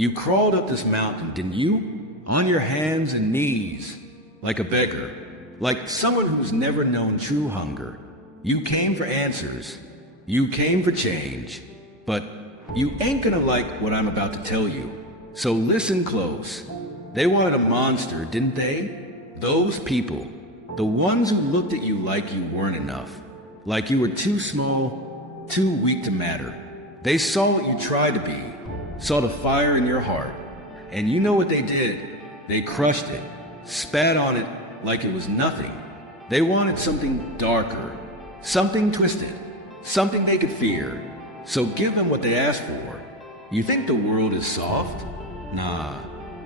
You crawled up this mountain, didn't you? On your hands and knees, like a beggar, like someone who's never known true hunger. You came for answers. You came for change. But you ain't gonna like what I'm about to tell you. So listen close. They wanted a monster, didn't they? Those people. The ones who looked at you like you weren't enough. Like you were too small, too weak to matter. They saw what you tried to be, saw the fire in your heart. And you know what they did? They crushed it, spat on it like it was nothing. They wanted something darker, something twisted, something they could fear. So give them what they asked for. You think the world is soft? Nah,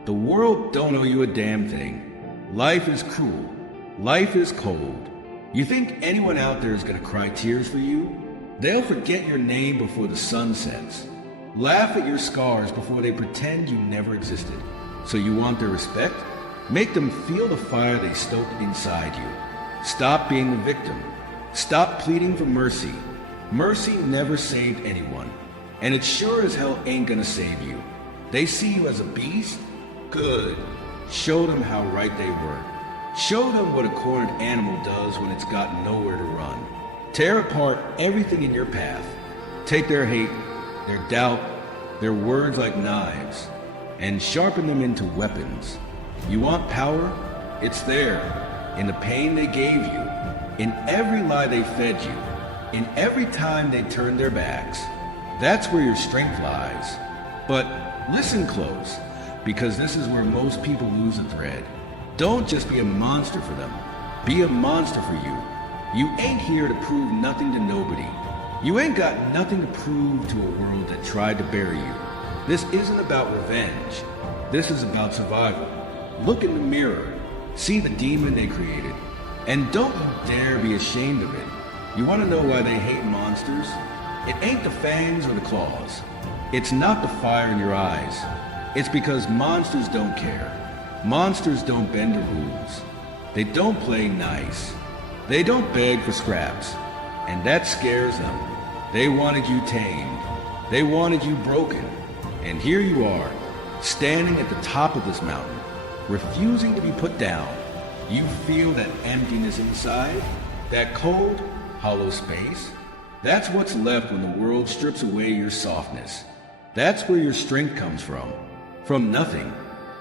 the world don't owe you a damn thing. Life is cruel. Life is cold. You think anyone out there is gonna cry tears for you? They'll forget your name before the sun sets. Laugh at your scars before they pretend you never existed. So you want their respect? Make them feel the fire they stoked inside you. Stop being the victim. Stop pleading for mercy. Mercy never saved anyone, and it sure as hell ain't gonna save you. They see you as a beast? Good. Show them how right they were. Show them what a cornered animal does when it's got nowhere to run. Tear apart everything in your path. Take their hate, their doubt, their words like knives, and sharpen them into weapons. You want power? It's there, in the pain they gave you, in every lie they fed you, in every time they turned their backs. That's where your strength lies. But listen close, because this is where most people lose the thread. Don't just be a monster for them. Be a monster for you. You ain't here to prove nothing to nobody. You ain't got nothing to prove to a world that tried to bury you. This isn't about revenge. This is about survival. Look in the mirror. See the demon they created. And don't you dare be ashamed of it. You want to know why they hate monsters? It ain't the fangs or the claws. It's not the fire in your eyes. It's because monsters don't care. Monsters don't bend the rules. They don't play nice. They don't beg for scraps. And that scares them. They wanted you tamed. They wanted you broken. And here you are, standing at the top of this mountain, refusing to be put down. You feel that emptiness inside, that cold, hollow space. That's what's left when the world strips away your softness. That's where your strength comes from nothing.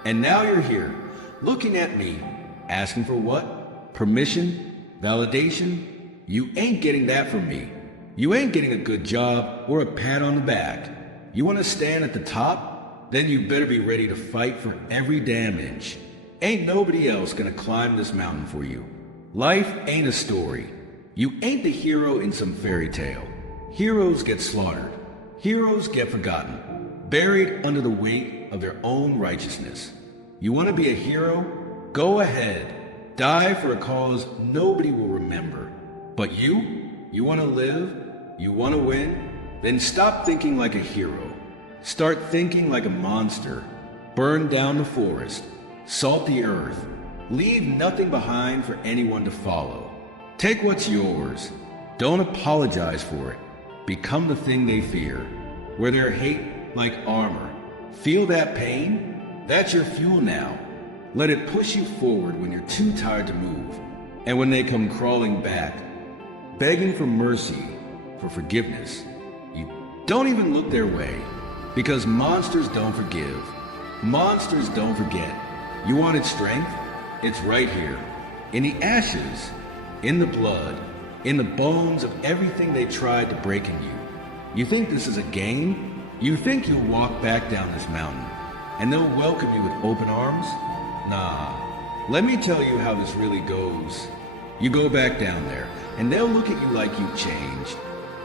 And now you're here, looking at me, asking for what? Permission? Validation? You ain't getting that from me. You ain't getting a good job or a pat on the back. You want to stand at the top? Then you better be ready to fight for every damn inch. Ain't nobody else gonna climb this mountain for you. Life ain't a story. You ain't the hero in some fairy tale. Heroes get slaughtered. Heroes get forgotten, buried under the weight of their own righteousness. You want to be a hero? Go ahead. Die for a cause nobody will remember. But you want to live? You want to win? Then stop thinking like a hero. Start thinking like a monster. Burn down the forest. Salt the earth. Leave nothing behind for anyone to follow. Take what's yours. Don't apologize for it. Become the thing they fear. Wear their hate like armor. Feel that pain? That's your fuel now. Let it push you forward when you're too tired to move. And when they come crawling back, begging for mercy, for forgiveness, you don't even look their way. Because monsters don't forgive. Monsters don't forget. You wanted strength? It's right here. In the ashes, in the blood, in the bones of everything they tried to break in you. You think this is a game? You think you'll walk back down this mountain and they'll welcome you with open arms? Nah. Let me tell you how this really goes. You go back down there and they'll look at you like you've changed.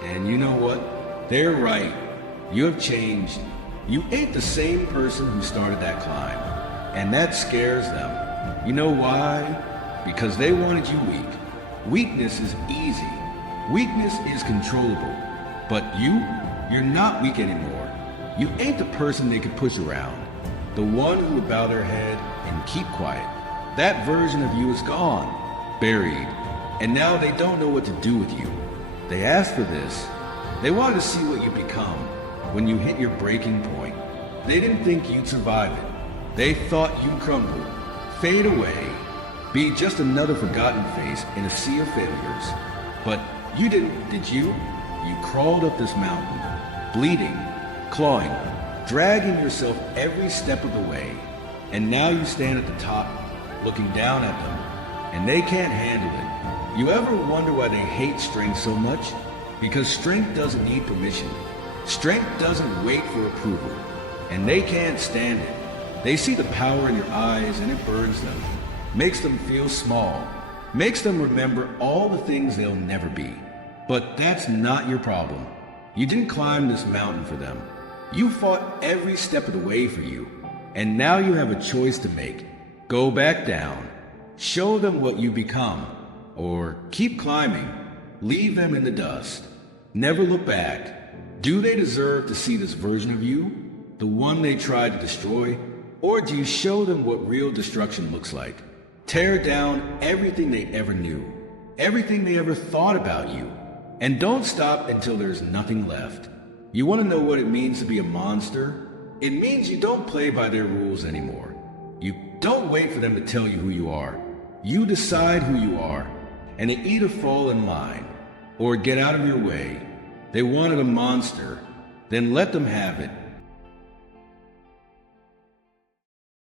And you know what? They're right. You have changed. You ain't the same person who started that climb. And that scares them. You know why? Because they wanted you weak. Weakness is easy. Weakness is controllable. But you're not weak anymore. You ain't the person they could push around. The one who would bow their head and keep quiet. That version of you is gone, buried, and now they don't know what to do with you. They asked for this. They wanted to see what you become when you hit your breaking point. They didn't think you'd survive it. They thought you'd crumble, fade away, be just another forgotten face in a sea of failures. But you didn't, did you? You crawled up this mountain, bleeding, clawing, dragging yourself every step of the way. And now you stand at the top, looking down at them, and they can't handle it. You ever wonder why they hate strength so much? Because strength doesn't need permission. Strength doesn't wait for approval, and they can't stand it. They see the power in your eyes and it burns them, makes them feel small, makes them remember all the things they'll never be. But that's not your problem. You didn't climb this mountain for them. You fought every step of the way for you, and now you have a choice to make. Go back down, show them what you become, or keep climbing, leave them in the dust. Never look back. Do they deserve to see this version of you, the one they tried to destroy? Or do you show them what real destruction looks like? Tear down everything they ever knew, everything they ever thought about you, and don't stop until there's nothing left. You want to know what it means to be a monster? It means you don't play by their rules anymore. You don't wait for them to tell you who you are. You decide who you are, and they either fall in line or get out of your way. They wanted a monster, then let them have it.